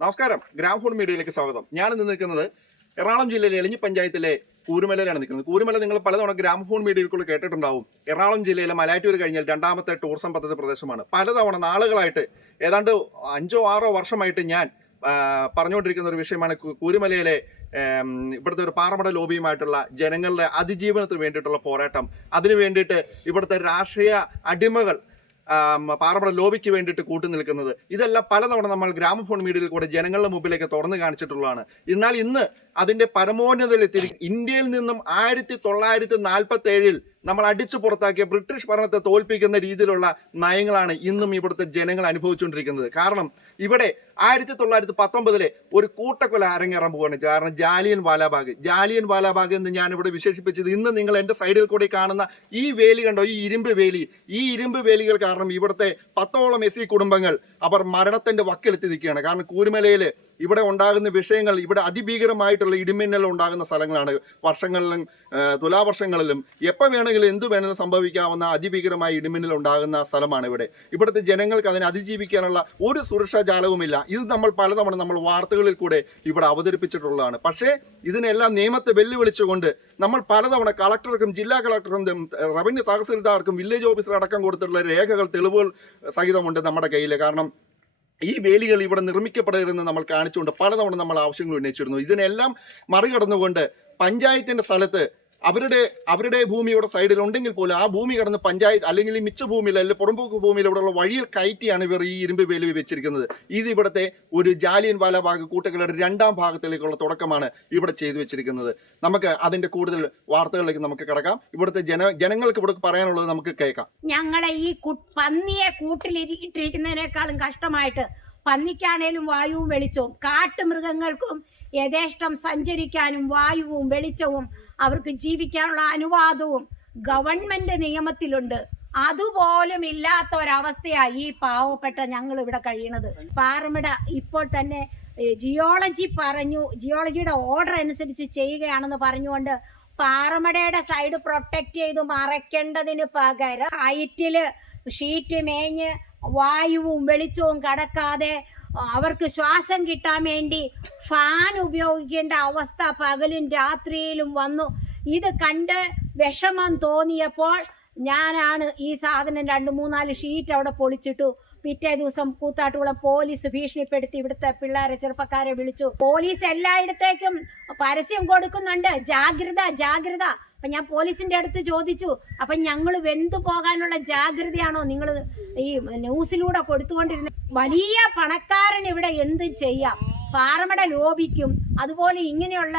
നമസ്കാരം, ഗ്രാമഫോൺ മീഡിയയിലേക്ക് സ്വാഗതം. ഞാൻ ഇന്ന് നിൽക്കുന്നത് എറണാകുളം ജില്ലയിലെ എളിഞ്ഞി പഞ്ചായത്തിലെ കൂരുമലയിലാണ് നിൽക്കുന്നത്. കൂരുമല നിങ്ങൾ പലതവണ ഗ്രാമഫോൺ മീഡിയയിൽ കൂടെ കേട്ടിട്ടുണ്ടാവും. എറണാകുളം ജില്ലയിലെ മലയാറ്റൂർ കഴിഞ്ഞാൽ രണ്ടാമത്തെ ടൂറിസം പദ്ധതി പ്രദേശമാണ്. പലതവണ നാളുകളായിട്ട് ഏതാണ്ട് 5-6 വർഷമായിട്ട് ഞാൻ പറഞ്ഞുകൊണ്ടിരിക്കുന്ന ഒരു വിഷയമാണ് കൂരുമലയിലെ ഇവിടുത്തെ ഒരു പാറമട ലോബിയുമായിട്ടുള്ള ജനങ്ങളുടെ അതിജീവനത്തിന് വേണ്ടിയിട്ടുള്ള പോരാട്ടം. അതിനു വേണ്ടിയിട്ട് ഇവിടുത്തെ രാഷ്ട്രീയ അടിമകൾ പാറമട ലോബിക്ക് വേണ്ടിയിട്ട് കൂട്ടുനിൽക്കുന്നത്, ഇതെല്ലാം പലതവണ നമ്മൾ ഗ്രാമഫോൺ മീഡിയയിൽ കൂടെ ജനങ്ങളുടെ മുമ്പിലേക്ക് തുറന്നു കാണിച്ചിട്ടുള്ളതാണ്. എന്നാൽ ഇന്ന് അതിന്റെ പരമോന്നതയിലെത്തി ഇന്ത്യയിൽ നിന്നും 1947 നമ്മൾ അടിച്ചു പുറത്താക്കിയ ബ്രിട്ടീഷ് ഭരണത്തെ തോൽപ്പിക്കുന്ന രീതിയിലുള്ള നയങ്ങളാണ് ഇന്നും ഇവിടുത്തെ ജനങ്ങൾ അനുഭവിച്ചുകൊണ്ടിരിക്കുന്നത്. കാരണം ഇവിടെ 1919 ഒരു കൂട്ടക്കൊല അരങ്ങേറാൻ പോവുകയാണ്. കാരണം ജാലിയൻ വാലാബാഗ് എന്ന് ഞാനിവിടെ വിശേഷിപ്പിച്ചത്, ഇന്ന് നിങ്ങൾ എൻ്റെ സൈഡിൽ കൂടി കാണുന്ന ഈ വേലി കണ്ടോ, ഈ ഇരുമ്പ് വേലികൾ കാരണം ഇവിടുത്തെ 10ഓളം SC കുടുംബങ്ങൾ അവർ മരണത്തിന്റെ വക്കിലെത്തി നിൽക്കുകയാണ്. കാരണം കൂരുമലയിൽ ഇവിടെ ഉണ്ടാകുന്ന വിഷയങ്ങൾ, ഇവിടെ അതിഭീകരമായിട്ടുള്ള ഇടിമിന്നൽ ഉണ്ടാകുന്ന സ്ഥലങ്ങളാണ്. വർഷങ്ങളിലും തുലാവർഷങ്ങളിലും എപ്പോൾ വേണമെങ്കിലും എന്ത് വേണമെങ്കിലും സംഭവിക്കാവുന്ന അതിഭീകരമായ ഇടിമിന്നൽ ഉണ്ടാകുന്ന സ്ഥലമാണ് ഇവിടെ. ഇവിടുത്തെ ജനങ്ങൾക്ക് അതിനെ അതിജീവിക്കാനുള്ള ഒരു സുരക്ഷാ ജാലവുമില്ല. ഇത് നമ്മൾ പലതവണ നമ്മൾ വാർത്തകളിൽ കൂടെ ഇവിടെ അവതരിപ്പിച്ചിട്ടുള്ളതാണ്. പക്ഷേ ഇതിനെല്ലാം നിയമത്തെ വെല്ലുവിളിച്ചുകൊണ്ട് നമ്മൾ പലതവണ കളക്ടർക്കും ജില്ലാ കളക്ടർക്കും റവന്യൂ തഹസിൽദാർക്കും വില്ലേജ് ഓഫീസർ അടക്കം കൊടുത്തിട്ടുള്ള രേഖകൾ, തെളിവുകൾ സഹിതമുണ്ട് നമ്മുടെ കയ്യിൽ. കാരണം ഈ വേലികൾ ഇവിടെ നിർമ്മിക്കപ്പെടരുതെന്ന് നമ്മൾ കാണിച്ചുകൊണ്ട് പലതവണ നമ്മൾ ആവശ്യങ്ങൾ ഉന്നയിച്ചിരുന്നു. ഇതിനെല്ലാം മറികടന്നുകൊണ്ട് പഞ്ചായത്തിന്റെ സ്ഥലത്ത് അവരുടെ ഭൂമി ഇവിടെ സൈഡിൽ ഉണ്ടെങ്കിൽ പോലും ആ ഭൂമി കടന്ന് പഞ്ചായത്ത് അല്ലെങ്കിൽ ഈ മിച്ച ഭൂമിയിൽ അല്ലെങ്കിൽ പുറമ്പോക്ക് ഭൂമിയിൽ ഇവിടെയുള്ള വഴിയിൽ കയറ്റിയാണ് ഇവർ ഈ ഇരുമ്പ് വേലി വെച്ചിരിക്കുന്നത്. ഇത് ഇവിടുത്തെ ഒരു ജാലിയൻ വാലാബാഗ് കൂട്ടങ്ങളുടെ 2ാം ഭാഗത്തിലേക്കുള്ള തുടക്കമാണ് ഇവിടെ ചെയ്തു വെച്ചിരിക്കുന്നത്. നമുക്ക് അതിന്റെ കൂടുതൽ വാർത്തകളിലേക്ക് നമുക്ക് കിടക്കാം. ഇവിടുത്തെ ജനങ്ങൾക്ക് ഇവിടെ പറയാനുള്ളത് നമുക്ക് കേൾക്കാം. ഞങ്ങളെ ഈ പന്നിയെ കൂട്ടിലിട്ടിരിക്കുന്നതിനേക്കാളും കഷ്ടമായിട്ട് പന്നിക്കാണേലും വായുവും വെളിച്ചവും, കാട്ടുമൃഗങ്ങൾക്കും യഥേഷ്ടം സഞ്ചരിക്കാനും വായുവും വെളിച്ചവും അവർക്ക് ജീവിക്കാനുള്ള അനുവാദവും ഗവൺമെന്റ് നിയമത്തിലുണ്ട്. അതുപോലും ഇല്ലാത്ത ഒരവസ്ഥയാണ് ഈ പാവപ്പെട്ട ഞങ്ങൾ ഇവിടെ കഴിയണത്. പാറമട ഇപ്പോൾ തന്നെ ജിയോളജിയുടെ ഓർഡർ അനുസരിച്ച് ചെയ്യുകയാണെന്ന് പറഞ്ഞുകൊണ്ട് പാറമടയുടെ സൈഡ് പ്രൊട്ടക്ട് ചെയ്ത് മറയ്ക്കേണ്ടതിന് പകരം ഹൈറ്റില് ഷീറ്റ് മേഞ്ഞ് വായുവും വെളിച്ചവും കടക്കാതെ അവർക്ക് ശ്വാസം കിട്ടാൻ വേണ്ടി ഫാൻ ഉപയോഗിക്കേണ്ട അവസ്ഥ പകലും രാത്രിയിലും വന്നു. ഇത് കണ്ട് വിഷമം തോന്നിയപ്പോൾ ഞാനാണ് ഈ സാധനം 2-3-4 ഷീറ്റ് അവിടെ പൊളിച്ചിട്ടു. പിറ്റേ ദിവസം കൂത്താട്ടുകുളം പോലീസ് ഭീഷണിപ്പെടുത്തി ഇവിടുത്തെ പിള്ളേരെ, ചെറുപ്പക്കാരെ വിളിച്ചു. പോലീസ് എല്ലായിടത്തേക്കും പരസ്യം കൊടുക്കുന്നുണ്ട്, ജാഗ്രത. അപ്പൊ ഞാൻ പോലീസിന്റെ അടുത്ത് ചോദിച്ചു, അപ്പൊ ഞങ്ങൾ വെന്തു പോകാനുള്ള ജാഗ്രതയാണോ നിങ്ങൾ ഈ ന്യൂസിലൂടെ കൊടുത്തുകൊണ്ടിരുന്നത്? വലിയ പണക്കാരൻ ഇവിടെ എന്തും ചെയ്യാം. പാറമട ലോബിക്കും അതുപോലെ ഇങ്ങനെയുള്ള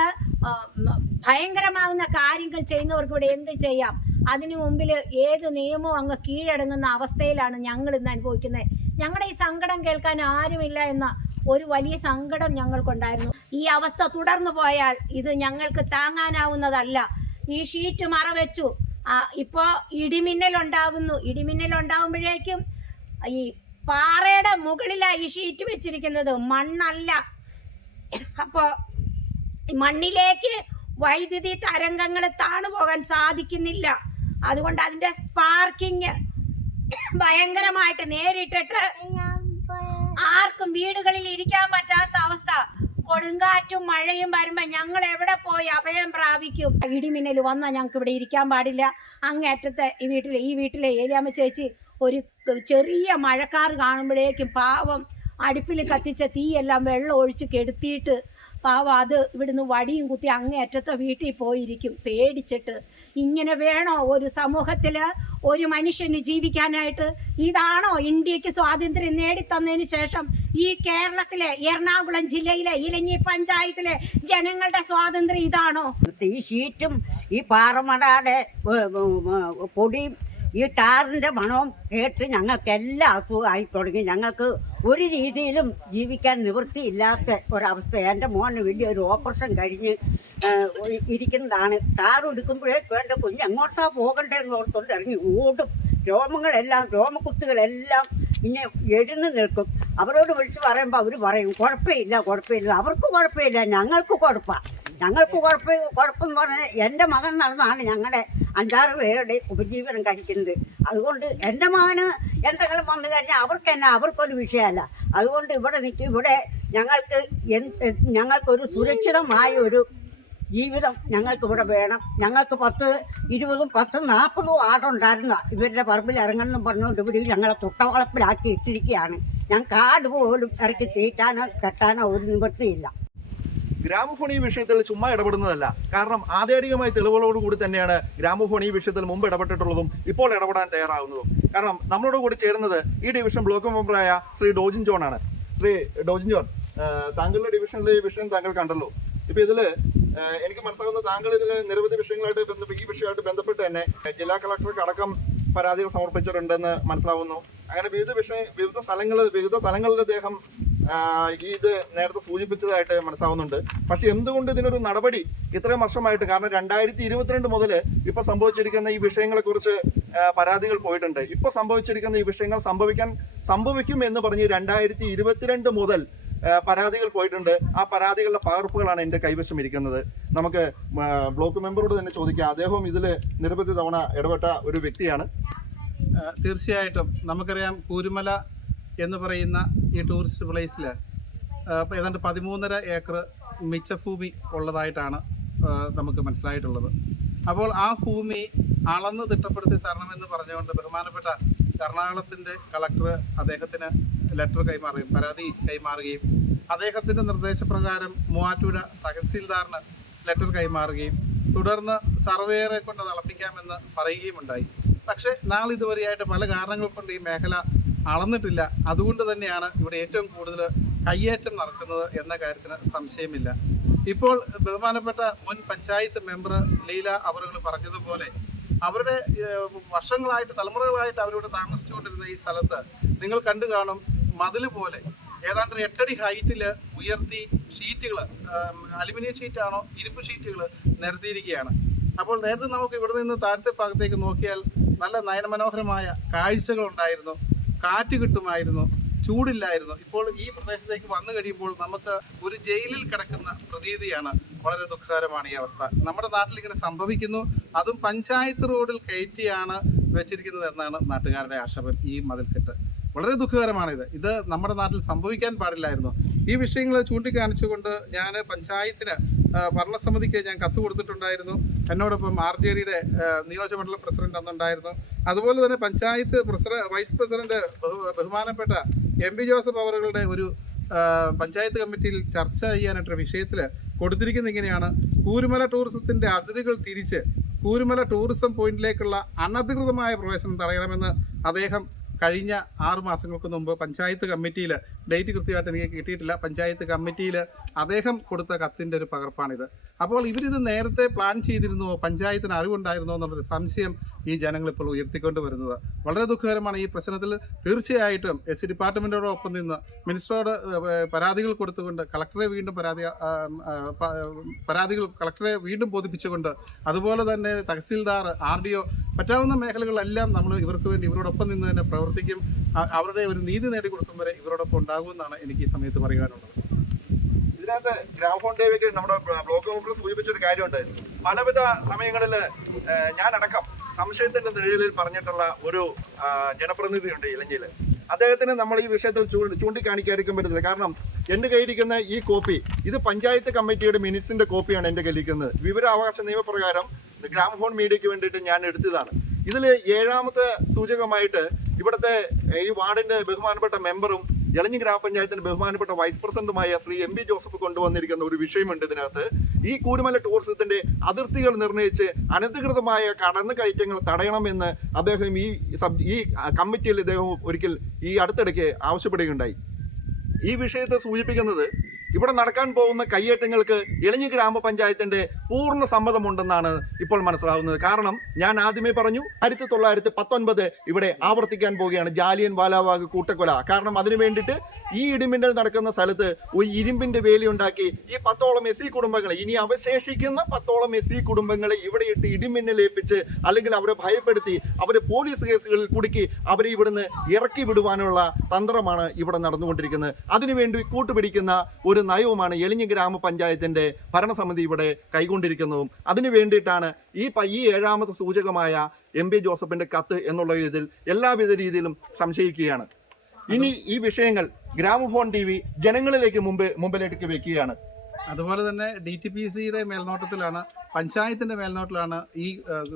ഭയങ്കരമാകുന്ന കാര്യങ്ങൾ ചെയ്യുന്നവർക്ക് ഇവിടെ എന്തും ചെയ്യാം. അതിനു മുമ്പിൽ ഏത് നിയമവും അങ്ങ് കീഴടങ്ങുന്ന അവസ്ഥയിലാണ് ഞങ്ങൾ ഇന്ന് അനുഭവിക്കുന്നത്. ഞങ്ങളുടെ ഈ സങ്കടം കേൾക്കാൻ ആരുമില്ല എന്ന ഒരു വലിയ സങ്കടം ഞങ്ങൾക്കുണ്ടായിരുന്നു. ഈ അവസ്ഥ തുടർന്നു പോയാൽ ഇത് ഞങ്ങൾക്ക് താങ്ങാനാവുന്നതല്ല. ഈ ഷീറ്റ് മറവെച്ചു, ഇപ്പോൾ ഇടിമിന്നൽ ഉണ്ടാകുമ്പോഴേക്കും ഈ പാറയുടെ മുകളിലാണ് ഈ ഷീറ്റ് വെച്ചിരിക്കുന്നത്, മണ്ണല്ല. അപ്പോൾ മണ്ണിലേക്ക് വൈദ്യുതി തരംഗങ്ങൾ താണു പോകാൻ സാധിക്കുന്നില്ല. അതുകൊണ്ട് അതിന്റെ സ്പാർക്കിങ് ഭയങ്കരമായിട്ട് നേരിട്ടിട്ട് ആർക്കും വീടുകളിൽ ഇരിക്കാൻ പറ്റാത്ത അവസ്ഥ. കൊടുങ്കാറ്റും മഴയും വരുമ്പോ ഞങ്ങൾ എവിടെ പോയി അഭയം പ്രാപിക്കും? ഇടിമിന്നൽ വന്നാൽ ഞങ്ങൾക്ക് ഇവിടെ ഇരിക്കാൻ പാടില്ല. അങ്ങേറ്റത്തെ ഈ വീട്ടിലെ ഏലിയാമ്മ ചേച്ചി ഒരു ചെറിയ മഴക്കാർ കാണുമ്പോഴേക്കും പാവം അടുപ്പിൽ കത്തിച്ച തീയെല്ലാം വെള്ളം ഒഴിച്ച് കെടുത്തിയിട്ട് പാവം അത് ഇവിടുന്ന് വടിയും കുത്തി അങ്ങേറ്റത്തെ വീട്ടിൽ പോയിരിക്കും പേടിച്ചിട്ട്. ഇങ്ങനെ വേണോ ഒരു സമൂഹത്തിൽ ഒരു മനുഷ്യന് ജീവിക്കാനായിട്ട്? ഇതാണോ ഇന്ത്യക്ക് സ്വാതന്ത്ര്യം നേടിത്തന്നതിന് ശേഷം ഈ കേരളത്തിലെ എറണാകുളം ജില്ലയിലെ ഇലഞ്ഞി പഞ്ചായത്തിലെ ജനങ്ങളുടെ സ്വാതന്ത്ര്യം ഇതാണോ? ഈ ഷീറ്റും ഈ പാറമടയുടെ പൊടിയും ഈ ടാറിൻ്റെ മണവും കേട്ട് ഞങ്ങൾക്ക് എല്ലാ അസുഖമായി തുടങ്ങി. ഞങ്ങൾക്ക് ഒരു രീതിയിലും ജീവിക്കാൻ നിവൃത്തിയില്ലാത്ത ഒരവസ്ഥ. എൻ്റെ മോന് വലിയൊരു ഓപ്പറേഷൻ കഴിഞ്ഞ് ഇരിക്കുന്നതാണ്. ടാർ എടുക്കുമ്പോഴേക്കും എൻ്റെ കുഞ്ഞ് എങ്ങോട്ടാണ് പോകണ്ടതെന്ന് ഓർത്തുകൊണ്ട് ഇറങ്ങി ഓടും. രോമക്കുത്തുകളെല്ലാം ഇങ്ങനെ എഴുന്ന് നിൽക്കും. അവരോട് വിളിച്ച് പറയുമ്പോൾ അവർ പറയും കുഴപ്പമില്ല. അവർക്ക് കുഴപ്പമില്ല, ഞങ്ങൾക്ക് കുഴപ്പമാണ്. കുഴപ്പമെന്ന് പറഞ്ഞാൽ എൻ്റെ മകൻ നടന്നാണ് ഞങ്ങളുടെ 5-6 പേരുടെ ഉപജീവനം കഴിക്കുന്നത്. അതുകൊണ്ട് എൻ്റെ മകന് എന്തെങ്കിലും വന്നു കഴിഞ്ഞാൽ അവർക്കൊരു വിഷയമല്ല. അതുകൊണ്ട് ഇവിടെ ഞങ്ങൾക്കൊരു സുരക്ഷിതമായ ഒരു ജീവിതം ഞങ്ങൾക്കിവിടെ വേണം. ഞങ്ങൾക്ക് 10, 20, 10, 40 ആടുണ്ടായിരുന്ന ഇവരുടെ പറമ്പിൽ ഇറങ്ങണമെന്നും പറഞ്ഞുകൊണ്ട് ഇവർ ഞങ്ങളെ തൊട്ടവളപ്പിലാക്കി ഇട്ടിരിക്കുകയാണ്. ഞങ്ങൾക്ക് ആട് പോലും ഇറക്കി തീറ്റാനോ കെട്ടാനോ ഒരു നിവൃത്തിയില്ല. ഗ്രാമഫോൺ ഈ വിഷയത്തിൽ ചുമ്മാ ഇടപെടുന്നതല്ല. കാരണം ആധികാരികമായ തെളിവുകളോടുകൂടി തന്നെയാണ് ഗ്രാമഫോൺ ഈ വിഷയത്തിൽ മുമ്പ് ഇടപെട്ടിട്ടുള്ളതും ഇപ്പോൾ ഇടപെടാൻ തയ്യാറാവുന്നതും. കാരണം നമ്മളോട് കൂടി ചേരുന്നത് ഈ ഡിവിഷൻ ബ്ലോക്ക് മെമ്പറായ ശ്രീ ഡോജിൻ ജോൺ ആണ്. ശ്രീ ഡോജിൻ ജോൺ, താങ്കളുടെ ഡിവിഷനിലെ ഈ വിഷയം താങ്കൾ കണ്ടല്ലോ. ഇപ്പൊ ഇതില് എനിക്ക് മനസ്സിലാകുന്ന താങ്കൾ ഇതിൽ നിരവധി വിഷയങ്ങളായിട്ട് ഈ വിഷയമായിട്ട് ബന്ധപ്പെട്ട് തന്നെ ജില്ലാ കളക്ടർക്ക് അടക്കം പരാതികൾ സമർപ്പിച്ചിട്ടുണ്ടെന്ന് മനസ്സിലാവുന്നു. അങ്ങനെ വിവിധ തലങ്ങളിൽ അദ്ദേഹം ഇത് നേരത്തെ സൂചിപ്പിച്ചതായിട്ട് മനസ്സിലാവുന്നുണ്ട്. പക്ഷെ എന്തുകൊണ്ട് ഇതിനൊരു നടപടി ഇത്രയും വർഷമായിട്ട്? കാരണം 2022 മുതൽ ഇപ്പൊ സംഭവിച്ചിരിക്കുന്ന ഈ വിഷയങ്ങളെ കുറിച്ച് പരാതികൾ പോയിട്ടുണ്ട്. ഇപ്പൊ സംഭവിച്ചിരിക്കുന്ന ഈ വിഷയങ്ങൾ സംഭവിക്കും എന്ന് പറഞ്ഞ് 2022 മുതൽ പരാതികൾ പോയിട്ടുണ്ട്. ആ പരാതികളുടെ പകർപ്പുകളാണ് എൻ്റെ കൈവശം ഇരിക്കുന്നത്. നമുക്ക് ബ്ലോക്ക് മെമ്പറോട് തന്നെ ചോദിക്കാം. അദ്ദേഹവും ഇതിൽ നിരവധി തവണ ഇടപെട്ട ഒരു വ്യക്തിയാണ്. തീർച്ചയായിട്ടും നമുക്കറിയാം, കൂരുമല എന്ന് പറയുന്ന ഈ ടൂറിസ്റ്റ് പ്ലേസിൽ ഏതാണ്ട് 13.5 ഏക്കർ മിച്ചഭൂമി ഉള്ളതായിട്ടാണ് നമുക്ക് മനസ്സിലായിട്ടുള്ളത്. അപ്പോൾ ആ ഭൂമി അളന്ന് തിട്ടപ്പെടുത്തി തരണമെന്ന് പറഞ്ഞുകൊണ്ട് ബഹുമാനപ്പെട്ട എറണാകുളത്തിൻ്റെ കളക്ടർ അദ്ദേഹത്തിന് ലെറ്റർ കൈമാറുകയും പരാതി കൈമാറുകയും അദ്ദേഹത്തിൻ്റെ നിർദ്ദേശപ്രകാരം മൂവാറ്റുപുഴ തഹസീൽദാറിന് ലെറ്റർ കൈമാറുകയും തുടർന്ന് സർവേയറെ കൊണ്ട് നടപ്പിക്കാമെന്ന് പറയുകയും ഉണ്ടായി. പക്ഷേ നാളിതുവരെയായിട്ട് പല കാരണങ്ങൾ കൊണ്ട് ഈ മേഖല അളന്നിട്ടില്ല. അതുകൊണ്ട് തന്നെയാണ് ഇവിടെ ഏറ്റവും കൂടുതൽ കയ്യേറ്റം നടക്കുന്നത് എന്ന കാര്യത്തിന് സംശയമില്ല. ഇപ്പോൾ ബഹുമാനപ്പെട്ട മുൻ പഞ്ചായത്ത് മെമ്പർ ലീല അവറുകൾ പറഞ്ഞതുപോലെ അവരുടെ വർഷങ്ങളായിട്ട് തലമുറകളായിട്ട് അവരിവിടെ താമസിച്ചുകൊണ്ടിരുന്ന ഈ സ്ഥലത്ത് നിങ്ങൾ കണ്ടു കാണും, മതിൽ പോലെ ഏതാണ്ട് 8 അടി ഹൈറ്റിൽ ഉയർത്തി ഷീറ്റുകൾ, അലുമിനിയം ഷീറ്റാണോ ഇരുമ്പ് ഷീറ്റുകൾ നിരത്തിയിരിക്കുകയാണ്. അപ്പോൾ നേരത്തെ നമുക്ക് ഇവിടെ നിന്ന് താഴത്തെ ഭാഗത്തേക്ക് നോക്കിയാൽ നല്ല നയനമനോഹരമായ കാഴ്ചകൾ ഉണ്ടായിരുന്നു, കാറ്റ് കിട്ടുമായിരുന്നു, ചൂടില്ലായിരുന്നു. ഇപ്പോൾ ഈ പ്രദേശത്തേക്ക് വന്നു കഴിയുമ്പോൾ നമുക്ക് ഒരു ജയിലിൽ കിടക്കുന്ന പ്രതീതിയാണ്. വളരെ ദുഃഖകരമാണ് ഈ അവസ്ഥ. നമ്മുടെ നാട്ടിൽ ഇങ്ങനെ സംഭവിക്കുന്നു, അതും പഞ്ചായത്ത് റോഡിൽ കയറ്റിയാണ് വെച്ചിരിക്കുന്നത് എന്നാണ് നാട്ടുകാരുടെ ആക്ഷേപം. ഈ മതിൽക്കെട്ട് വളരെ ദുഃഖകരമാണിത്. ഇത് നമ്മുടെ നാട്ടിൽ സംഭവിക്കാൻ പാടില്ലായിരുന്നു. ഈ വിഷയങ്ങൾ ചൂണ്ടിക്കാണിച്ചുകൊണ്ട് ഞാൻ പഞ്ചായത്തിന് ഭരണസമിതിക്ക് ഞാൻ കത്ത് കൊടുത്തിട്ടുണ്ടായിരുന്നു. എന്നോടൊപ്പം RJDയുടെ നിയോജകമണ്ഡലം പ്രസിഡന്റ് അന്നുണ്ടായിരുന്നു. അതുപോലെ തന്നെ പഞ്ചായത്ത് വൈസ് പ്രസിഡന്റ് ബഹുമാനപ്പെട്ട MP ജോസഫ് അവറുകളുടെ ഒരു പഞ്ചായത്ത് കമ്മിറ്റിയിൽ ചർച്ച ചെയ്യാനായിട്ടൊരു വിഷയത്തിൽ കൊടുത്തിരിക്കുന്നത് ഇങ്ങനെയാണ്: കൂരുമല ടൂറിസത്തിൻ്റെ അതിരുകൾ തിരിച്ച് കൂരുമല ടൂറിസം പോയിന്റിലേക്കുള്ള അനധികൃതമായ പ്രവേശനം തടയണമെന്ന് അദ്ദേഹം കഴിഞ്ഞ 6 മാസങ്ങൾക്ക് മുമ്പ് പഞ്ചായത്ത് കമ്മിറ്റിയിൽ, ഡേറ്റ് കൃത്യമായിട്ട് എനിക്ക് കിട്ടിയിട്ടില്ല, പഞ്ചായത്ത് കമ്മിറ്റിയിൽ അദ്ദേഹം കൊടുത്ത കത്തിൻ്റെ ഒരു പകർപ്പാണിത്. അപ്പോൾ ഇവരിത് നേരത്തെ പ്ലാൻ ചെയ്തിരുന്നുവോ, പഞ്ചായത്തിന് അറിവുണ്ടായിരുന്നോ എന്നുള്ളൊരു സംശയം ഈ ജനങ്ങളിപ്പോൾ ഉയർത്തിക്കൊണ്ട് വരുന്നത് വളരെ ദുഃഖകരമാണ്. ഈ പ്രശ്നത്തിൽ തീർച്ചയായിട്ടും SC ഡിപ്പാർട്ട്മെൻറ്റോടൊപ്പം നിന്ന് മിനിസ്റ്ററോട് പരാതികൾ കൊടുത്തുകൊണ്ട് കളക്ടറെ വീണ്ടും പരാതികൾ കളക്ടറെ വീണ്ടും ബോധിപ്പിച്ചുകൊണ്ട്, അതുപോലെ തന്നെ തഹസീൽദാർ, RDO പറ്റാവുന്ന മേഖലകളെല്ലാം നമ്മൾ ഇവർക്ക് വേണ്ടി ഇവരോടൊപ്പം നിന്ന് തന്നെ പ്രവർത്തിക്കും. അവരുടെ ഒരു നീതി നേടിക്കൊടുക്കും വരെ ഇവരോടൊപ്പം ഉണ്ടാകുമെന്നാണ് എനിക്ക് ഈ സമയത്ത് പറയാനുള്ളത്. ഇതിനകത്ത് ഗ്രാമഫോൺ ദേവിക്ക് നമ്മുടെ ബ്ലോക്ക് മെമ്പർ സൂചിപ്പിച്ചൊരു കാര്യമുണ്ട്. പലവിധ സമയങ്ങളിൽ ഞാനടക്കം സംശയത്തിന്റെ നിഴലിൽ പറഞ്ഞിട്ടുള്ള ഒരു ജനപ്രതിനിധിയുണ്ട് ഇലഞ്ഞിയിൽ. അദ്ദേഹത്തിന് നമ്മൾ ഈ വിഷയത്തിൽ ചൂണ്ടിക്കാണിക്കാതിരിക്കാൻ പറ്റത്തില്ല. കാരണം എൻ്റെ കയ്യിരിക്കുന്ന ഈ കോപ്പി, ഇത് പഞ്ചായത്ത് കമ്മിറ്റിയുടെ മിനിറ്റ്സിന്റെ കോപ്പിയാണ് എൻ്റെ കയ്യിരിക്കുന്നത്. വിവരാവകാശ നിയമപ്രകാരം ഗ്രാമഫോൺ മീഡിയയ്ക്ക് വേണ്ടിയിട്ട് ഞാൻ എടുത്തതാണ്. ഇതിൽ 7ാമത്തെ സൂചകമായിട്ട് ഇവിടുത്തെ ഈ വാർഡിന്റെ ബഹുമാനപ്പെട്ട മെമ്പറും എളഞ്ഞി ഗ്രാമപഞ്ചായത്തിന്റെ ബഹുമാനപ്പെട്ട വൈസ് പ്രസിഡന്റുമായ ശ്രീ MP ജോസഫ് കൊണ്ടുവന്നിരിക്കുന്ന ഒരു വിഷയമുണ്ട്. ഇതിനകത്ത് ഈ കൂരുമല ടൂറിസത്തിന്റെ അതിർത്തികൾ നിർണ്ണയിച്ച് അനധികൃതമായ കടന്നുകയറ്റങ്ങൾ തടയണമെന്ന് അദ്ദേഹം ഈ കമ്മിറ്റിയിൽ ഇദ്ദേഹം ഒരിക്കൽ ഈ അടുത്തിടയ്ക്ക് ആവശ്യപ്പെടുകയുണ്ടായി. ഈ വിഷയത്തെ സൂചിപ്പിക്കുന്നത് ഇവിടെ നടക്കാൻ പോകുന്ന കയ്യേറ്റങ്ങൾക്ക് എളഞ്ഞി ഗ്രാമപഞ്ചായത്തിന്റെ പൂർണ്ണ സമ്മതമുണ്ടെന്നാണ് ഇപ്പോൾ മനസ്സിലാവുന്നത്. കാരണം ഞാൻ ആദ്യമേ പറഞ്ഞു, 1919 ഇവിടെ ആവർത്തിക്കാൻ പോവുകയാണ് ജാലിയൻ വാലാബാഗ് കൂട്ടക്കൊല. കാരണം അതിനു വേണ്ടിയിട്ട് ഈ ഇടിമിന്നൽ നടക്കുന്ന സ്ഥലത്ത് ഒരു ഇരുമ്പിന്റെ വേലിയുണ്ടാക്കി ഈ 10ഓളം SC കുടുംബങ്ങളെ, ഇനി അവശേഷിക്കുന്ന 10ഓളം SC കുടുംബങ്ങളെ ഇവിടെ ഇട്ട് ഇടിമിന്നലേൽപ്പിച്ച് അല്ലെങ്കിൽ അവരെ ഭയപ്പെടുത്തി അവരെ പോലീസ് കേസുകളിൽ കുടുക്കി അവരെ ഇവിടുന്ന് ഇറക്കി വിടുവാനുള്ള തന്ത്രമാണ് ഇവിടെ നടന്നുകൊണ്ടിരിക്കുന്നത്. അതിനുവേണ്ടി കൂട്ടുപിടിക്കുന്ന ഒരു നയവുമാണ് എളഞ്ഞി ഗ്രാമപഞ്ചായത്തിന്റെ ഭരണസമിതി ഇവിടെ കൈകൊണ്ടിരിക്കുന്നതും. അതിനു വേണ്ടിയിട്ടാണ് ഈ 7ാമത്തെ സൂചകമായ MP ജോസഫിന്റെ കത്ത് എന്നുള്ള ഇതിൽ എല്ലാവിധ രീതിയിലും സംശയിക്കുകയാണ്. ഇനി ഈ വിഷയങ്ങൾ ഗ്രാമഫോൺ TV ജനങ്ങളിലേക്ക് മുമ്പിലേക്ക് വെക്കുകയാണ്. അതുപോലെ തന്നെ DTPCയുടെ മേൽനോട്ടത്തിലാണ്, പഞ്ചായത്തിൻ്റെ മേൽനോട്ടത്തിലാണ് ഈ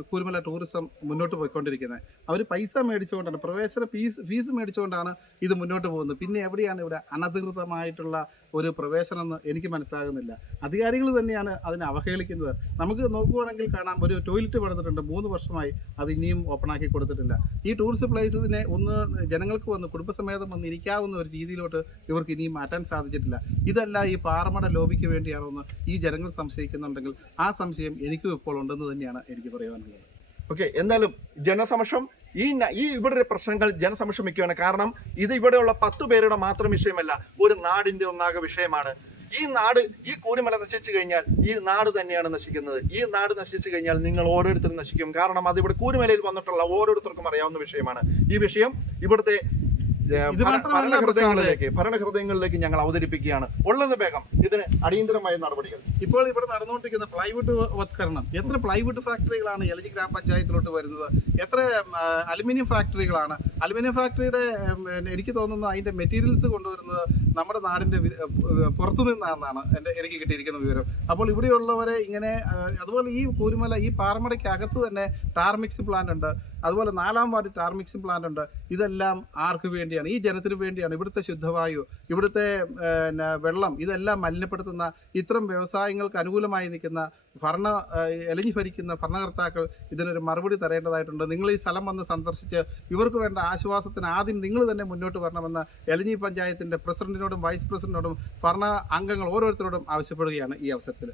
കൂരുമല ടൂറിസം മുന്നോട്ട് പോയിക്കൊണ്ടിരിക്കുന്നത്. അവർ പൈസ മേടിച്ചുകൊണ്ടാണ്, പ്രവേശന ഫീസ് മേടിച്ചുകൊണ്ടാണ് ഇത് മുന്നോട്ട് പോകുന്നത്. പിന്നെ എവിടെയാണ് ഇവിടെ അനധികൃതമായിട്ടുള്ള ഒരു പ്രവേശനം എന്ന് എനിക്ക് മനസ്സിലാകുന്നില്ല. അധികാരികൾ തന്നെയാണ് അതിനെ അവഹേളിക്കുന്നത്. നമുക്ക് നോക്കുകയാണെങ്കിൽ കാണാം, ഒരു ടോയ്ലറ്റ് പണിതിട്ടുണ്ട്, 3 വർഷമായി അത് ഇനിയും ഓപ്പണാക്കി കൊടുത്തിട്ടില്ല. ഈ ടൂറിസ്റ്റ് പ്ലേസിനെ ഒന്ന് ജനങ്ങൾക്ക് വന്ന് കുടുംബസമേതം വന്ന് ഇരിക്കാവുന്ന ഒരു രീതിയിലോട്ട് ഇവർക്ക് ഇനിയും മാറ്റാൻ സാധിച്ചിട്ടില്ല. ഇതല്ല ഈ പാറമട ലോബിക്ക് വേണ്ടിയാണോ എന്ന് ഈ ജനങ്ങൾ സംശയിക്കുന്നുണ്ടെങ്കിൽ ആ സംശയം എനിക്കും ഇപ്പോൾ ഉണ്ടെന്ന് തന്നെയാണ് എനിക്ക് പറയാനുള്ളത്. ഓക്കെ, എന്തായാലും ജനസമക്ഷം ഈ ഇവിടെ പ്രശ്നങ്ങൾ ജനസമക്ഷം വയ്ക്കുകയാണ്. കാരണം ഇത് ഇവിടെയുള്ള 10 പേരുടെ മാത്രം വിഷയമല്ല, ഒരു നാടിന്റെ ഒന്നാകെ വിഷയമാണ്. ഈ നാട്, ഈ കൂരുമല നശിച്ചു കഴിഞ്ഞാൽ ഈ നാട് തന്നെയാണ് നശിക്കുന്നത്. ഈ നാട് നശിച്ചു കഴിഞ്ഞാൽ നിങ്ങൾ ഓരോരുത്തരും നശിക്കും. കാരണം അത് ഇവിടെ കൂരുമലയിൽ വന്നിട്ടുള്ള ഓരോരുത്തർക്കും അറിയാവുന്ന വിഷയമാണ്. ഈ വിഷയം ഇവിടുത്തെ ഭരണഹൃദയങ്ങളിലേക്ക് ഞങ്ങൾ അവതരിപ്പിക്കുകയാണ്. ഉള്ളത് വേഗം ഇതിന് അടിയന്തരമായ നടപടികൾ. ഇപ്പോൾ ഇവിടെ നടന്നുകൊണ്ടിരിക്കുന്ന പ്ലൈവുഡ് വത്കരണം, എത്ര പ്ലൈവുഡ് ഫാക്ടറികളാണ് എലഞ്ഞി ഗ്രാമപഞ്ചായത്തിലോട്ട് വരുന്നത്? എത്ര അലുമിനിയം ഫാക്ടറികളാണ്? അലുമിനിയം ഫാക്ടറിയുടെ എനിക്ക് തോന്നുന്നു അതിന്റെ മെറ്റീരിയൽസ് കൊണ്ടുവരുന്നത് നമ്മുടെ നാടിന്റെ പുറത്തു നിന്നാണെന്നാണ് എനിക്ക് കിട്ടിയിരിക്കുന്ന വിവരം. അപ്പോൾ ഇവിടെയുള്ളവരെ ഇങ്ങനെ, അതുപോലെ ഈ കൂരുമല, ഈ പാറമടയ്ക്കകത്ത് തന്നെ ടാർ മിക്സിംഗ് പ്ലാന്റ് ഉണ്ട്, അതുപോലെ 4-ാം വാർഡ് ടാർ മിക്സിംഗ് പ്ലാന്റ് ഉണ്ട്. ഇതെല്ലാം ആർക്ക് വേണ്ടിയാണ്? ഈ ജനത്തിന് വേണ്ടിയാണ്. ഇവിടുത്തെ ശുദ്ധവായു, ഇവിടുത്തെ വെള്ളം, ഇതെല്ലാം മലിനപ്പെടുത്തുന്ന ഇത്തരം വ്യവസായങ്ങൾക്ക് അനുകൂലമായി നിൽക്കുന്ന എലഞ്ഞി ഭരിക്കുന്ന ഭരണകർത്താക്കൾ ഇതിനൊരു മറുപടി തരേണ്ടതായിട്ടുണ്ട്. നിങ്ങൾ ഈ സ്ഥലം വന്ന് സന്ദർശിച്ച് ഇവർക്ക് വേണ്ട ആശ്വാസത്തിന് ആദ്യം നിങ്ങൾ തന്നെ മുന്നോട്ട് വരണമെന്ന് എലഞ്ഞി പഞ്ചായത്തിൻ്റെ പ്രസിഡന്റിനോടും വൈസ് പ്രസിഡന്റിനോടും ഭരണ അംഗങ്ങൾ ഓരോരുത്തരോടും ആവശ്യപ്പെടുകയാണ് ഈ അവസരത്തിൽ.